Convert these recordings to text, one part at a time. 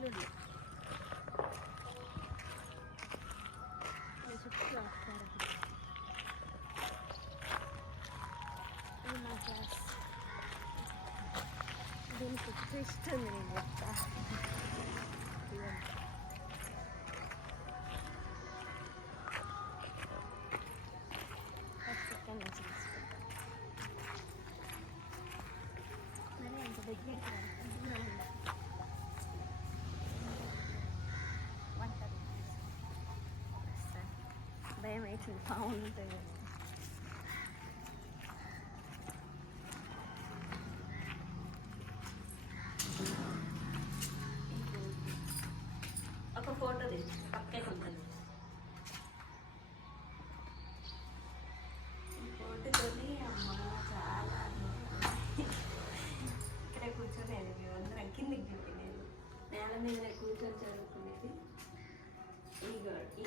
చెట్లు చుట్టూ వస్తారు. ఇది మా క్లాస్. దీనికి ట్విస్ట్ ఉంది, నేను చెప్తా. ఫస్ట్ ఇక్కడ నుంచి తీసుకుంటాం. మరి అంత దగ్గరికి దూరం ఉందా భయం అవుతుంది, బాగుంటుంది. ఒక ఫోటో తీసి పక్కే ఉంటుంది. ఫోటోతోని అమ్మ చాలా ఇక్కడే కూర్చొనేది. మేము అందరం కిందికి దింపినేది, నేల మీద కూర్చొని చదువుకునేది.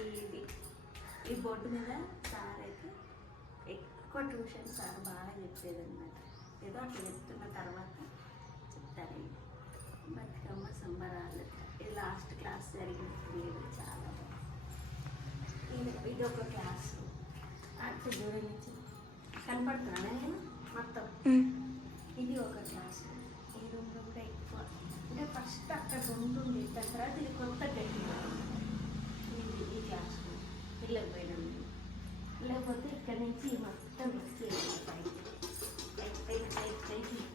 ఇది ఈ బోర్డు మీద సార్ అయితే ఎక్కువ ట్యూషన్ సార్ బాగా చెప్పేది అనమాట. ఏదో అట్లా చెప్తున్న తర్వాత చెప్తాను. బతుకమ్మ సంబరాలు ఇది లాస్ట్ క్లాస్ జరిగినప్పుడు చాలా బాగుంది. ఇది ఒక క్లాసు. అటు దూరం నుంచి కనపడుతున్నాను.